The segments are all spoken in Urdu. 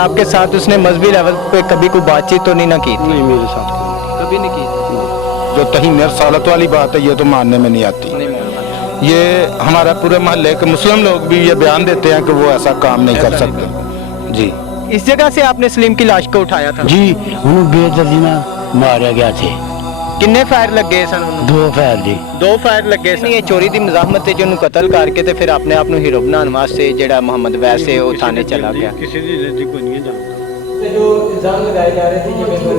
آپ کے ساتھ اس نے مذہبی لیول پہ کبھی کوئی بات چیت تو نہیں نہ کی تھی؟ نہیں میرے ساتھ کبھی نہیں کی تھی؟ جو تہین رسالت والی بات ہے یہ تو ماننے میں نہیں آتی. نہیں مانتا. یہ ہمارا پورے محلے کے مسلم لوگ بھی یہ بیان دیتے ہیں کہ وہ ایسا کام نہیں کر سکتے. جی اس جگہ سے آپ نے سلیم کی لاش کو اٹھایا تھا؟ جی وہ بے دردی میں ماریا گیا تھے. کنے فائر لگے سن؟ 2 فائر جی. 2 فائر لگے سن. یہ چوری دی مزاحمت تے جو انہوں قتل کر کے تے پھر اپنے آپ نوں ہیرو بنان واسطے جڑا محمد ویس ہے وہ تھانے چلا گیا. کسی دی رضی کوئی نہیں جانتا. جو الزام لگائے جا رہے تھے یہ بالکل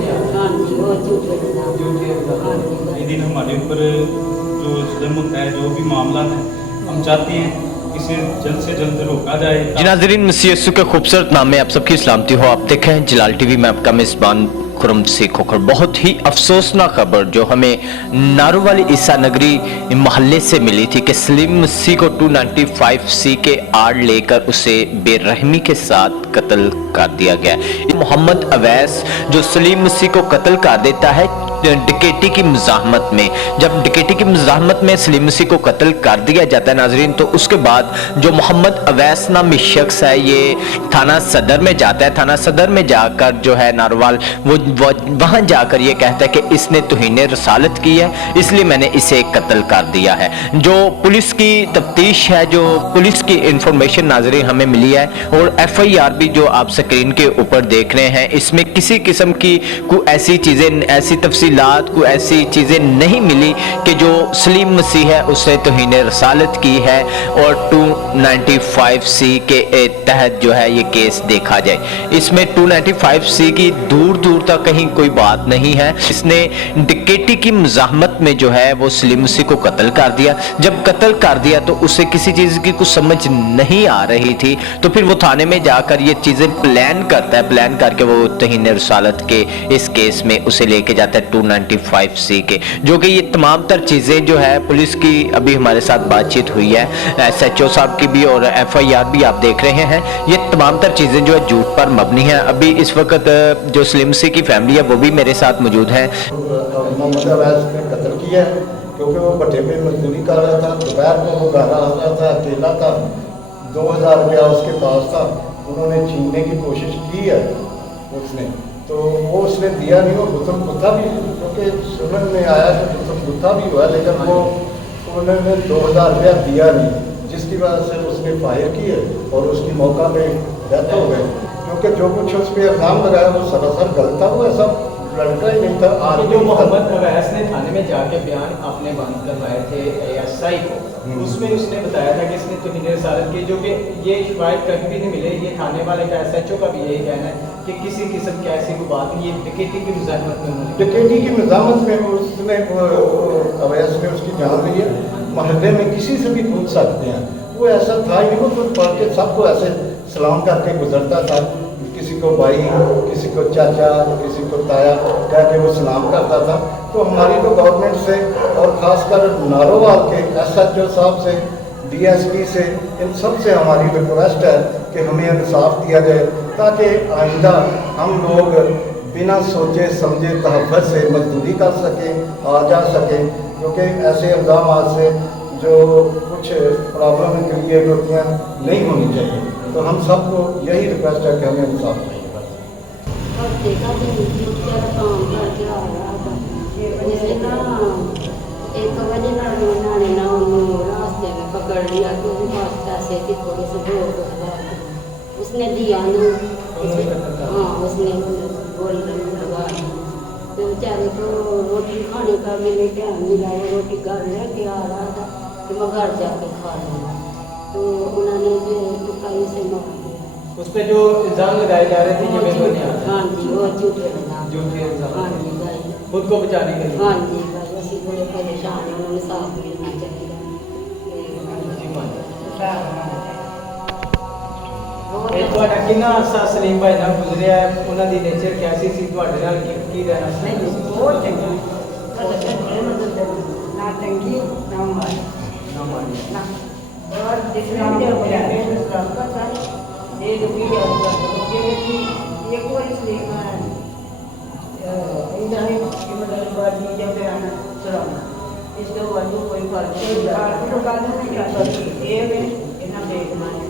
نہیں. دن ہمارے اوپر جو ظلم ہوتا ہے جو بھی معاملات ہیں ہم چاہتے ہیں اسے جلد سے جلد روکا جائے. جی ناظرین، مسیح یسوع کے خوبصورت نام میں آپ سب کی سلامتی ہو. آپ دیکھیں جلال ٹی وی میں آپ کا میزبان خرم سے کھوکھر. بہت ہی افسوسناک خبر جو ہمیں نارو والی عیسیٰ نگری محلے سے ملی تھی کہ سلیم مسیح کو 295C کے آڑ لے کر اسے بے رحمی کے ساتھ قتل کر دیا گیا. محمد اویس جو سلیم مسیح کو قتل کر دیتا ہے ڈکیٹی کی مزاحمت میں. جب ڈکیٹی کی مزاحمت میں سلیم مسیح کو قتل کر دیا جاتا ہے ناظرین، تو اس کے بعد جو محمد اویس نامی شخص ہے یہ تھانہ صدر میں جاتا ہے. تھانہ صدر میں جا کر جو ہے ناروال وہ وہاں جا کر یہ کہتا ہے کہ اس نے توہین رسالت کی ہے، اس لیے میں نے اسے قتل کر دیا ہے. جو پولیس کی تفتیش ہے، جو پولیس کی انفارمیشن ناظرین ہمیں ملی ہے اور FIR بھی جو آپ سکرین کے اوپر دیکھ رہے ہیں، اس میں کسی قسم کی کوئی ایسی چیزیں، ایسی تفصیلات، کوئی ایسی چیزیں نہیں ملی کہ جو سلیم مسیح ہے اس نے توہین رسالت کی ہے اور 295C کے تحت جو ہے یہ کیس دیکھا جائے. اس میں 295C کی دور دور تک کہیں کوئی بات نہیں ہے. اس نے ڈکیٹی کی مزاحمت میں جو ہے وہ سلیم مسیح کو قتل کر دیا. جب قتل کر دیا تو اسے کسی چیز کی کچھ سمجھ نہیں آ رہی تھی، تو پھر وہ تھانے میں جا کر یہ چیزیں پلان کرتا ہے. پلان کر کے وہ توہین رسالت کے اس کیس میں اسے لے کے جاتا ہے 295C کے. جو کہ یہ تمام تر چیزیں جو ہے پولیس کی ابھی ہمارے ساتھ بات چیت ہوئی ہے SHO صاحب کی بھی اور FIR بھی آپ دیکھ رہے ہیں، یہ تمام تر چیزیں جو ہے جھوٹ پر مبنی ہیں. ابھی اس وقت جو سلیم مسیح کی فیملی ہے وہ بھی میرے ساتھ موجود ہیں. محمد اویس نے قتل کیا ہے کیونکہ وہ بٹھے پہ مزدوری کر رہا تھا. دوپہر کو وہ گھر آ رہا تھا، اکیلا تھا. 2000 روپیہ اس کے پاس تھا. انہوں نے چھیننے کی کوشش کی ہے اس نے، تو وہ اس نے دیا نہیں. وہ گتم گتھا بھی، کیونکہ سنن میں آیا کہ گتم گتھا بھی ہوا، لیکن وہ انہوں نے 2000 روپیہ دیا نہیں، جس کی وجہ سے اس نے فائر کی ہے اور اس کی موقع پہ ڈیتھ ہو گئی. کیونکہ جو کچھ اس پہ الزام لگایا وہ سراسر غلط تھا. وہ ایسا لڑکا ہی نہیں تھا. جو محمد اویس نے تھانے میں جا کے بیان اپنے بند کروائے تھے SI کو، اس میں اس نے بتایا تھا کہ اس نے توہین رسالت کی، جو کہ یہ شواہد کبھی بھی نہیں ملے. یہ تھانے والے کا SHO کا بھی یہی کہنا ہے کہ کسی قسم کی ایسی کوئی بات نہیں. یہ ڈکیٹی کی مزاحمت میں ڈکیٹی کی مزاحمت میں اس نے اویس نے اس کی جان لی ہے. محلے میں کسی سے بھی پوچھ سکتے ہیں. وہ ایسا تھا ہی نہیں. وہ تو پڑھ کے سب کو ایسے سلام کر کے گزرتا تھا. کسی کو بھائی، کسی کو چاچا، کسی کو تایا کہہ کے وہ سلام کرتا تھا. تو ہماری تو گورنمنٹ سے اور خاص کر نارووال کے SHO صاحب سے، DSP سے، ان سب سے ہماری ریکویسٹ ہے کہ ہمیں انصاف دیا جائے تاکہ آئندہ ہم لوگ بنا سوچے سمجھے تحفظ سے مزدوری کر سکیں، آ جا سکیں. کیونکہ ایسے الزامات سے جو کچھ پرابلم کریٹ ہوتی ہیں نہیں ہونی چاہیے. تو ہم سب کو یہی ریکویسٹ ہے کہ ہمیں انصاف چاہیے. ایک بجے راستے میں پکڑ لیا تو پیسے کی تھوڑی سی دور اس نے دیا نا. ہاں اس نے گول لگا دی. تو بیچارے کو روٹی کھانے کا میرے ٹائم ملا. وہ روٹی گھر لے کے آ رہا تھا کہ میں گھر جا کے کھا لوں. تو انہوں نے جو ٹکائی سے مار دیا. اس پہ جو الزام لگائے جا رہے تھے یہ بالکل نہیں آتے. ہاں جی وہ جھوٹے الزام. جھوٹے الزام. ہاں جی بھائی خود کو بچانے کے لیے. ہاں جی بھائی اسی بڑے پریشان ہیں. انہوں نے صاف ملنا چاہیے. کنا عرصہ سلیم بھائی نال گزریا ہے؟ انہوں کی نیچر کیسی سی؟ تھوڑے نال کی رہنا سی؟ بہت چنگا. نہ تنگی نہ ماری نہ ماری. اور جس میں محنت کرتا تھا یہ دکھی یہ کوئی سلیم ہے ابراہیم کی مدد بازی جب آنا چلانا اس کے بعد کوئی فرق نہیں. یہ میں انہیں دیکھ مانے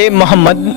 ਇਹ ਮੁਹੰਮਦ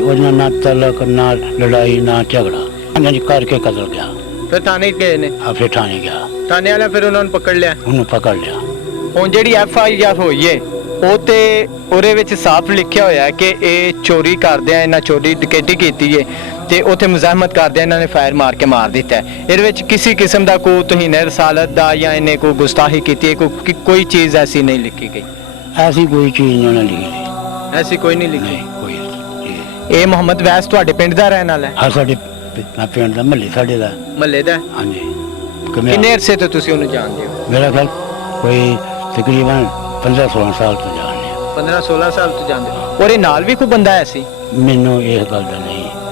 ਉਹਦੇ ਨਾਲ ਨਾ ਤਲਕ ਨਾ ਲੜਾਈ ਨਾ ਝਗੜਾ ਅੰਜ ਕਰਕੇ ਕਤਲ ਗਿਆ। ਫਿਰ ਥਾਣੇ ਗਏ ਨੇ? ਆਪੇ ਠਾਣੇ ਗਿਆ ਥਾਣੇ ਵਾਲਾ ਫਿਰ ਉਹਨਾਂ ਨੂੰ ਪਕੜ ਲਿਆ? ਉਹਨੂੰ ਪਕੜ ਲਿਆ। ਹੁਣ ਜਿਹੜੀ FIR ਹੋਈ ਏ ਉਹ ਤੇ ਉਹਦੇ ਵਿੱਚ ਸਾਫ਼ ਲਿਖਿਆ ਹੋਇਆ ਹੈ ਕਿ ਇਹ ਚੋਰੀ ਕਰਦੇ ਆ, ਇਹਨਾਂ ਚੋਰੀ ਡਕੈਤੀ ਕੀਤੀ ਏ ਤੇ ਉੱਥੇ ਮੁਜ਼ਾਹਮਤ ਕਰਦੇ ਇਹਨਾਂ ਨੇ ਫਾਇਰ ਮਾਰ ਕੇ ਮਾਰ ਦਿੱਤਾ ਹੈ। ਇਹਦੇ ਵਿੱਚ ਕਿਸੇ ਕਿਸਮ ਦਾ ਕੋਈ ਤੋਹੀਨ ਰਸਾਲਤ ਦਾ ਜਾਂ ਇਹਨੇ ਕੋਈ ਗੁਸਤਾਖੀ ਕੀਤੀ ਹੈ, ਕੋਈ ਚੀਜ਼ ਐਸੀ ਨਹੀਂ ਲਿਖੀ ਗਈ? ਐਸੀ ਕੋਈ ਚੀਜ਼ ਨਹੀਂ ਲਿਖੀ। ਐਸੀ ਕੋਈ ਨਹੀਂ ਲਿਖੀ? ਨਹੀਂ ਕੋਈ ਚੀਜ਼। ਇਹ ਮੁਹੰਮਦ ਵੈਸ ਤੁਹਾਡੇ ਪਿੰਡ ਦਾ ਰਹਿਣ ਵਾਲਾ ਹੈ? ਹਾਂ ਸਾਡੇ ਪਿੰਡ ਦਾ ਮਹੱਲੇ ਸਾਡੇ ਦਾ। ਮਹੱਲੇ ਦਾ? ਹਾਂਜੀ। ਕਿੰਨੇ ਅਰਸੇ ਤੋਂ ਤੁਸੀਂ ਉਹਨੂੰ ਜਾਣਦੇ ਹੋ? ਮੇਰਾ ਖਿਆਲ ਕੋਈ ਤਕਰੀਬਨ 15-16 ਸਾਲ ਤੋਂ ਜਾਣਦੇ ਹਾਂ। 15-16 ਸਾਲ ਤੋਂ ਜਾਣਦੇ ਹੋ। ਉਹਦੇ ਨਾਲ ਵੀ ਕੋਈ ਬੰਦਾ ਹੈ ਸੀ? ਮੈਨੂੰ ਇਸ ਗੱਲ ਦਾ ਨਹੀਂ,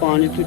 5 ਤੋਂ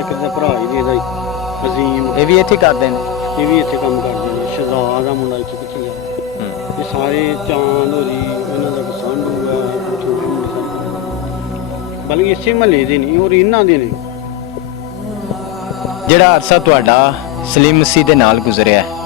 ਇੱਕ ਦਾ ਭਰਾ ਹੀ ਇਹਦਾ ਹੀ ਅਜ਼ੀਮ, ਇਹ ਵੀ ਇੱਥੇ ਕਰਦੇ ਨੇ? ਇਹ ਵੀ ਇੱਥੇ ਕੰਮ ਕਰਦੇ ਨੇ। ਸ਼ਹਜ਼ਾਦ ਦਾ ਮੁੰਡਾ ਇੱਥੇ ਕਿੱਥੇ ਗਿਆ? ਇਹ ਸਾਰੇ ਚਾਂਦ ਹੋ ਜੀ ਇਹਨਾਂ ਦਾ ਸੰਧੂ ਹੈ, ਬਲਕਿ ਇਸੇ ਮਹੱਲੇ ਦੇ ਨਹੀਂ ਔਰ ਇਹਨਾਂ ਦੇ ਨੇ। ਜਿਹੜਾ ਅਰਸਾ ਤੁਹਾਡਾ ਸਲੀਮ ਮਸੀਹ ਦੇ ਨਾਲ ਗੁਜ਼ਰਿਆ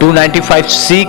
295C